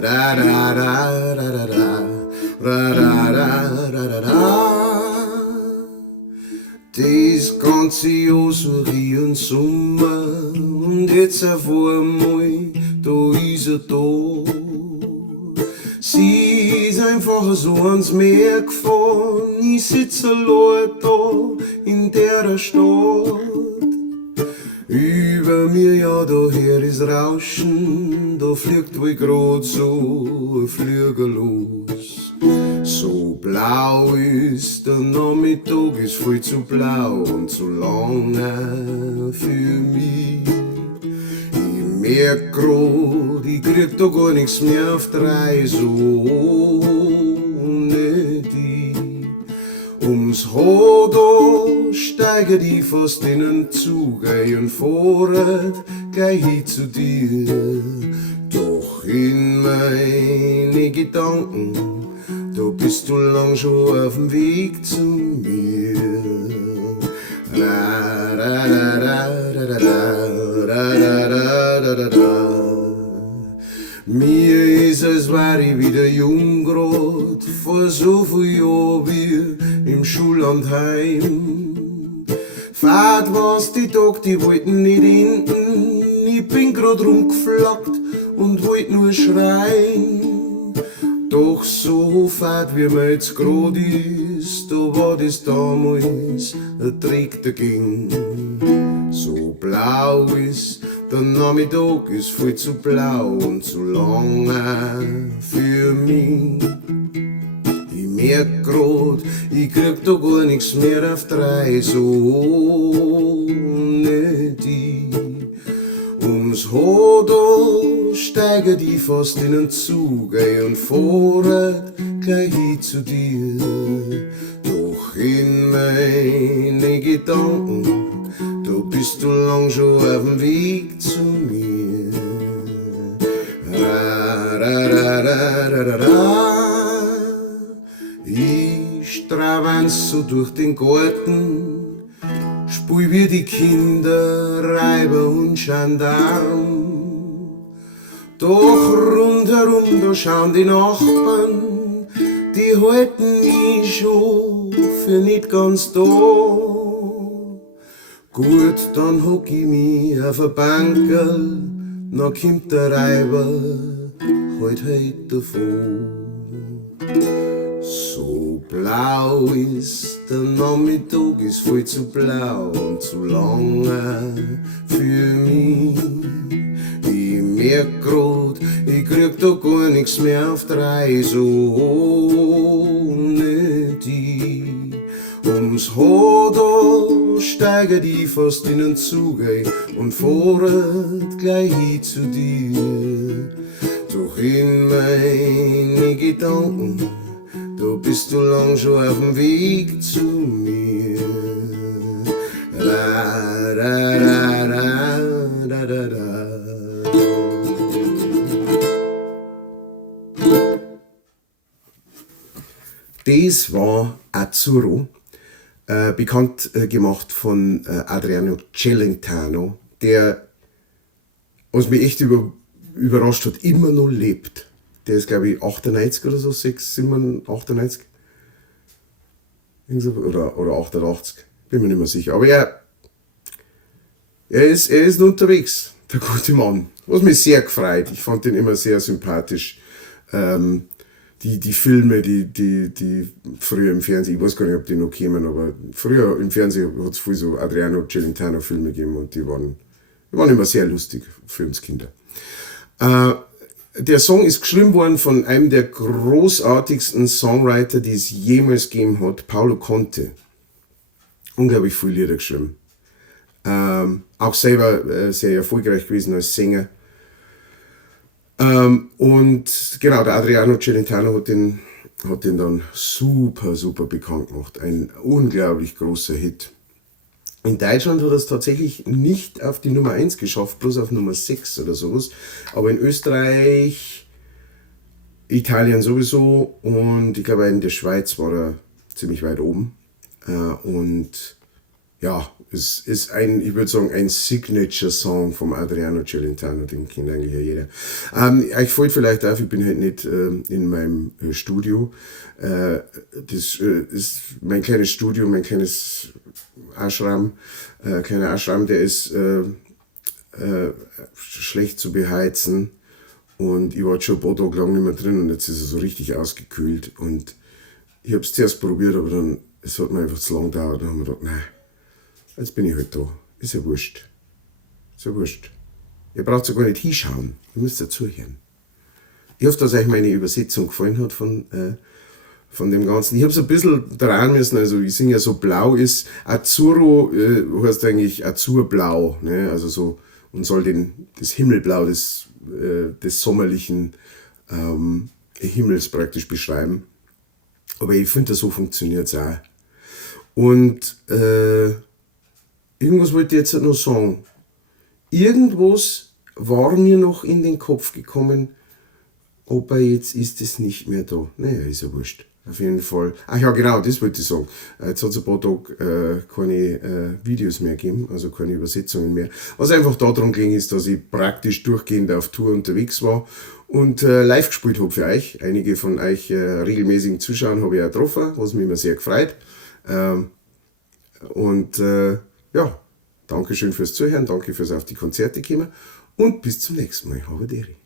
da da da da da da da da da da da. Das ganze Jahr so wie ein Sommer und jetzt auf einmal, da ist er da. Sie ist einfach so ans Meer gefahren, ich sitz allein da in der Stadt. Über mir, ja, daher ist Rauschen, da fliegt wohl grad so ein Flügel los. So blau ist der Nachmittag, ist viel zu blau und zu lange für mich. Ich merk grad, ich krieg da gar nichts mehr auf die Reise ohne die. Ums Haar steige ich fast in den Zug und fahre gleich hin zu dir. Doch in meine Gedanken, da bist du lang schon auf dem Weg zu mir. Da, da, da, da, da, da, da, da, da, da, da. Mir ist, als wär ich wieder jung grad, vor so viel Jahren wie im Schullandheim. Fahrt war's die Tag, die wollten nicht enden, ich bin grad rumgeflackt und wollt nur schreien. Doch so fad wie man jetzt grad ist, da war das damals ein Trick dagegen. So blau ist der Nachmittag, ist viel zu blau und zu lange für mich. Ich merk grad, ich krieg da gar nichts mehr auf die Reise ohne die. Ums Haar da steige ich fast in den Zug und fahre gleich hin zu dir. Doch in meine Gedanken, da bist du lang schon auf dem Weg zu mir. Da, da, da, da, da, da, da. Ich stravanz so durch den Garten, spul wie die Kinder, Räuber und Gendarm. Doch rundherum, da schauen die Nachbarn, die halten mich schon für nicht ganz da. Gut, dann hock ich mich auf ein Bankerl, dann kommt der Räuber halt davon. So blau ist der Nachmittag, ist viel zu blau und zu lange für mich. Ich merk grad, ich krieg da gar nichts mehr auf die Reise ohne die. Ums Haar da steige ich fast in den Zug und fahre gleich hin zu dir. Doch in meine Gedanken, da bist du lang schon auf dem Weg zu mir. Da, da, da, da, da, da, da. Das war Azzurro, bekannt gemacht von Adriano Celentano, der, was mich echt überrascht hat, immer noch lebt. Der ist, glaube ich, 98 oder so, 98. Oder 88, bin mir nicht mehr sicher. Aber er ist noch unterwegs, der gute Mann. Was mich sehr gefreut. Ich fand den immer sehr sympathisch. Die Filme, die früher im Fernsehen, ich weiß gar nicht, ob die noch kämen, aber früher im Fernsehen hat es viel so Adriano Celentano Filme gegeben und die waren immer sehr lustig für uns Kinder. Der Song ist geschrieben worden von einem der großartigsten Songwriter, die es jemals gegeben hat, Paolo Conte. Unglaublich viele Lieder geschrieben. Auch selber sehr erfolgreich gewesen als Sänger. Und genau, der Adriano Celentano hat den dann super bekannt gemacht. Ein unglaublich großer Hit. In Deutschland hat er es tatsächlich nicht auf die Nummer 1 geschafft, bloß auf Nummer 6 oder sowas. Aber in Österreich, Italien sowieso und ich glaube in der Schweiz war er ziemlich weit oben. Und ja, Es ist ein, ich würde sagen, ein Signature-Song vom Adriano Celentano, den kennt eigentlich ja jeder. Euch fällt vielleicht auf, ich bin halt nicht in meinem Studio. Das ist mein kleines Studio, mein kleines Ashram, kleiner Ashram, der ist schlecht zu beheizen. Und ich war schon ein paar Tage lang nicht mehr drin und jetzt ist er so richtig ausgekühlt. Und ich habe es zuerst probiert, aber dann, es hat mir einfach zu lang gedauert. Dann haben wir gedacht, nein, jetzt bin ich halt da. Ist ja wurscht. Ist ja wurscht. Ihr braucht sogar nicht hinschauen. Ihr müsst ja zuhören. Ich hoffe, dass euch meine Übersetzung gefallen hat von dem Ganzen. Ich habe so ein bisschen daran müssen, also ich singe ja so blau ist. Azzurro heißt eigentlich Azurblau. Ne? Also so, und soll das Himmelblau des sommerlichen Himmels praktisch beschreiben. Aber ich finde, so funktioniert es auch. Und irgendwas wollte ich jetzt noch sagen. Irgendwas war mir noch in den Kopf gekommen, aber jetzt ist es nicht mehr da. Naja, ist ja wurscht. Auf jeden Fall. Ach ja, genau, das wollte ich sagen. Jetzt hat es ein paar Tage keine Videos mehr gegeben, also keine Übersetzungen mehr. Was einfach darum ging, ist, dass ich praktisch durchgehend auf Tour unterwegs war und live gespielt habe für euch. Einige von euch regelmäßigen Zuschauern habe ich auch getroffen, was mich immer sehr gefreut. Ja, danke schön fürs Zuhören, danke fürs auf die Konzerte kommen und bis zum nächsten Mal. Habe Deri.